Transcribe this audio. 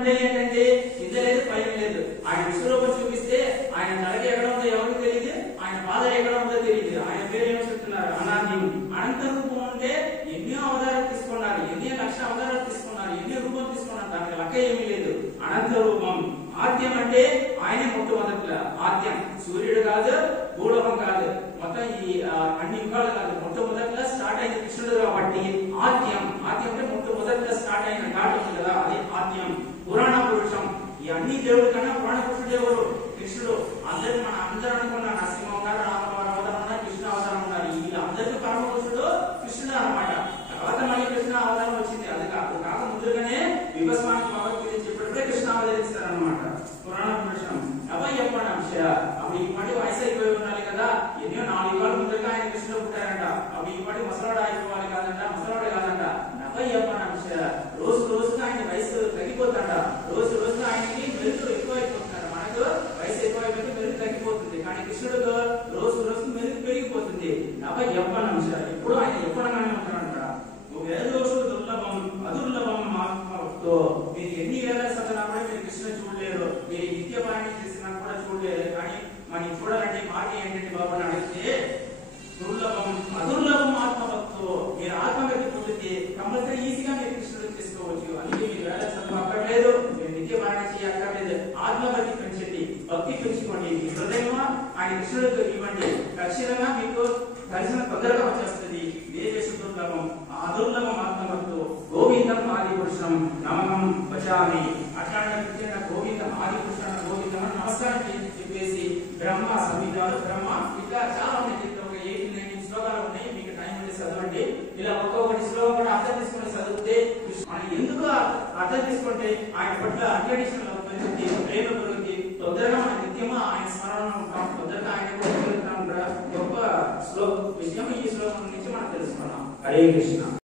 అంటే ఏంటంటే కింద లేదు పైన లేదు. ఆయన విశ్వరూపం చూపిస్తే ఆయన నడక ఎక్కడ ఉందో ఎవరికి తెలియదు, ఆయన పాద ఎక్కడ ఉందో తెలియదు. ఆయన పేరు ఏమో చెప్తున్నారు, అనాది. అనంత రూపం అంటే ఎన్నో అవతారాలు తీసుకున్నారు, ఎన్ని లక్ష అవతారాలు తీసుకున్నారు, ఎన్ని రూపం తీసుకున్నారు, దానికి లెక్క ఏమీ లేదు. అనంత రూపం. ఆద్యం అంటే ఆయనే మొట్టమొదటి ఆద్యం. సూర్యుడు కాదు, భూలోకం కాదు, మొత్తం ఈ అన్ని యుగాలు కాదు, మొట్టమొదటిగా స్టార్ట్ అయిన కృష్ణుడు కాబట్టి ఆద్యం. ఆద్యం అంటే మొట్టమొదటిగా స్టార్ట్ అయిన ఘాట్ ఉంది కదా, అది ఆద్యం. పురాణ పురుషం. ఈ అన్ని దేవుడి కన్నా పురాణ పురుషుడు ఎవరు? కృష్ణుడు. అందరూ అందరూ అనుకున్నారు నరసింహ ఉన్నారు, రామవారు అవతారం ఉన్నారు, కృష్ణ అవతారం ఉన్నారు. వీళ్ళందరికీ పరమ పురుషుడు కృష్ణుడు అన్నమాట. తర్వాత మళ్ళీ కృష్ణ అవతారం వచ్చింది. అది కాక ముందుగానే విభస్మానికి భగవద్గీత చెప్పినప్పుడే కృష్ణ అవతరిస్తారు అనమాట. పురాణ పురుషం. నవయప్పన అంశ. అప్పుడు ఈ పాటి వయసు అయిపోయి ఉండాలి కదా, ఎన్నో 4 యుగాల ముందుగా ఆయన కృష్ణుడు పుట్టారంట. అప్పుడు ఈ పాటి ముసలాడు అయిపోవాలి కాదంట, ముసలాడు కాదంట. నవయప్పన అంశ. రోజు రోజుగా ఆయన వయసు తగ్గిపోతాడ, రోజు రోజుగా ఆయనకి మెరుగు ఎక్కువ అయిపోతున్నారు. మనకు వయసు ఎక్కువ అయిపోతే మెరుగు తగ్గిపోతుంది, కానీ కృష్ణుడు రోజు రోజుకు మెరుగు పెరిగిపోతుంది. నవయప్పన అంశ. ఇప్పుడు ఆయన ఎప్పటిగానే ఉంటారంట. వేదోషు దుర్లభం అదుర్లభం ఆత్మతో. మీరు ఎన్ని వేల చదివినా కూడా మీరు కృష్ణుడు చూడలేరు, మీరు నిత్య పారాయణ చేసినా కూడా చూడలేరు. కానీ మనం చూడాలంటే మాట ఏంటంటే బాబు అని అడిగితే, దుర్లభం అదుర్లభం ఆత్మభక్తో. మీరు ఆత్మభక్తి పొందితే కంపల్సరీ ఈజీగా మీరు కృష్ణుడు చేసుకోవచ్చు. అందుకే మీరు వేల చదువు అక్కర్లేదు, మీరు నిత్య పారాయణ చేయక్కర్లేదు. ఆత్మభక్తి పెంచండి, భక్తి పెంచుకోండి. మీ హృదయం ఆయన కృష్ణుడితో ఇవ్వండి, ఖచ్చితంగా మీకు దర్శనం తొందరగా వచ్చేస్తుంది. వేదేశు దుర్లభం అదుర్లభం ఆత్మభక్తు. గోవిందం ఆది పురుషం నమకం వచామి. అట్లాంటి గోవిందం ఆది పురుషం గోవిందం నమస్కారం చెప్పేసి బ్రహ్మ సంహితాలు బ్రహ్మ ఇట్లా చాలా ఉన్నాయి. 18-19 శ్లోకాలు ఉన్నాయి. మీకు టైం ఉంటే చదవండి. ఇలా ఒక్కొక్కటి శ్లోకం కూడా అర్థం తీసుకుని చదివితే మనం ఎందుకు అర్థం తీసుకుంటే ఆయన పట్ల అన్కండిషనల్ పెరుగుతుంది, ప్రేమ పెరుగుతుంది. తొందరగా మన నిత్యము ఆయన స్మరణ ఉంటాం, తొందరగా ఆయన గొప్ప విషయం ఈ శ్లోకం నుంచి మనం తెలుసుకున్నాం. హరే కృష్ణ.